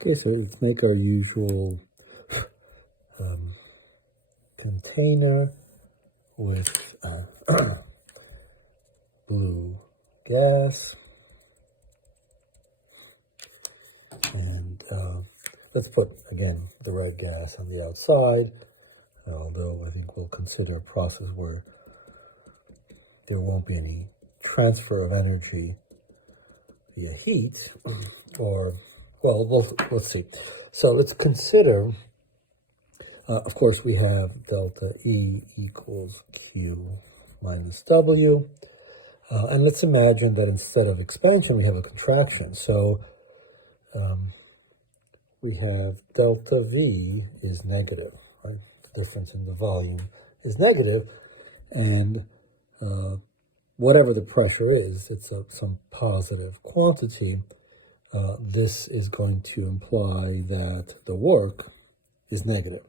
Okay, so let's make our usual container with blue gas. And let's put, again, the red gas on the outside, although I think we'll consider a process where there won't be any transfer of energy via heat, or, well, let's see. So let's consider, of course, we have delta E equals Q minus W. And let's imagine that instead of expansion, we have a contraction. So we have delta V is negative, right? The difference in the volume is negative, and whatever the pressure is, it's some positive quantity. This is going to imply that the work is negative,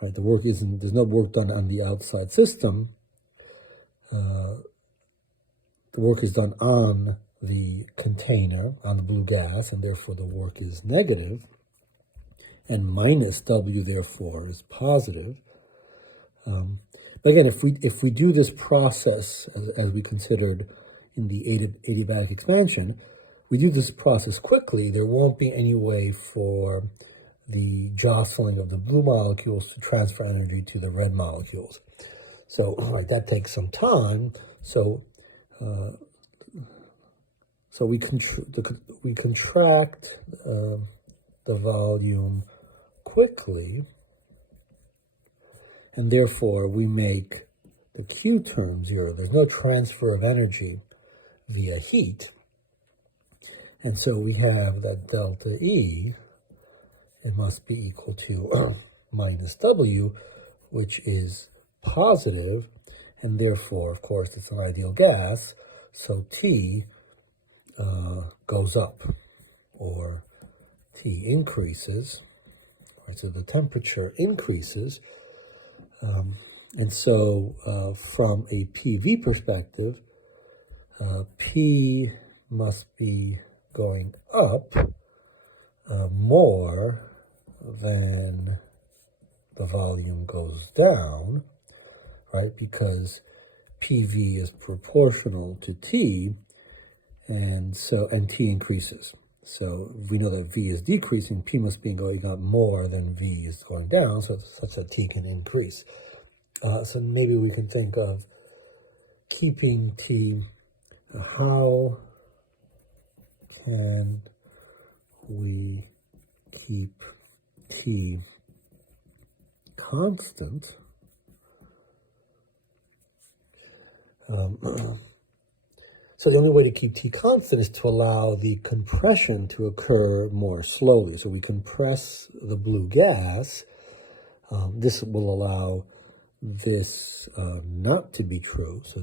right? The work isn't, there's no work done on the outside system. The work is done on the container, on the blue gas, and therefore the work is negative. And minus W, therefore, is positive. But again, if we do this process as we considered in the adiabatic expansion, we do this process quickly, there won't be any way for the jostling of the blue molecules to transfer energy to the red molecules. So, all right, that takes some time. So we contract the volume quickly, and therefore we make the Q term zero. There's no transfer of energy via heat. And so we have that delta E, it must be equal to minus W, which is positive, and therefore, of course, it's an ideal gas, so T goes up, or T increases, right? So the temperature increases, and so from a PV perspective, P must be going up more than the volume goes down, right? Because PV is proportional to T, and T increases. So we know that V is decreasing, P must be going up more than V is going down, so such that T can increase. So maybe we can think of keeping T, how can we keep T constant? So the only way to keep T constant is to allow the compression to occur more slowly. So we compress the blue gas. This will allow this not to be true. So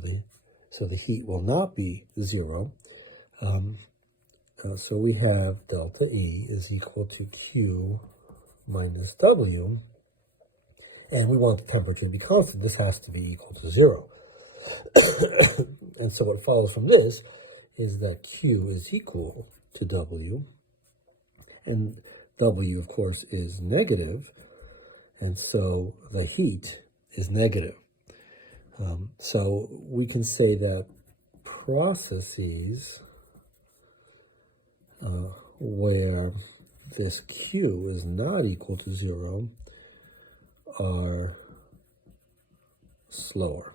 the heat will not be zero. So we have delta E is equal to Q minus W. And we want the temperature to be constant. This has to be equal to zero. And so what follows from this is that Q is equal to W, and W, of course, is negative, and so the heat is negative. So we can say that processes where this Q is not equal to zero are slower.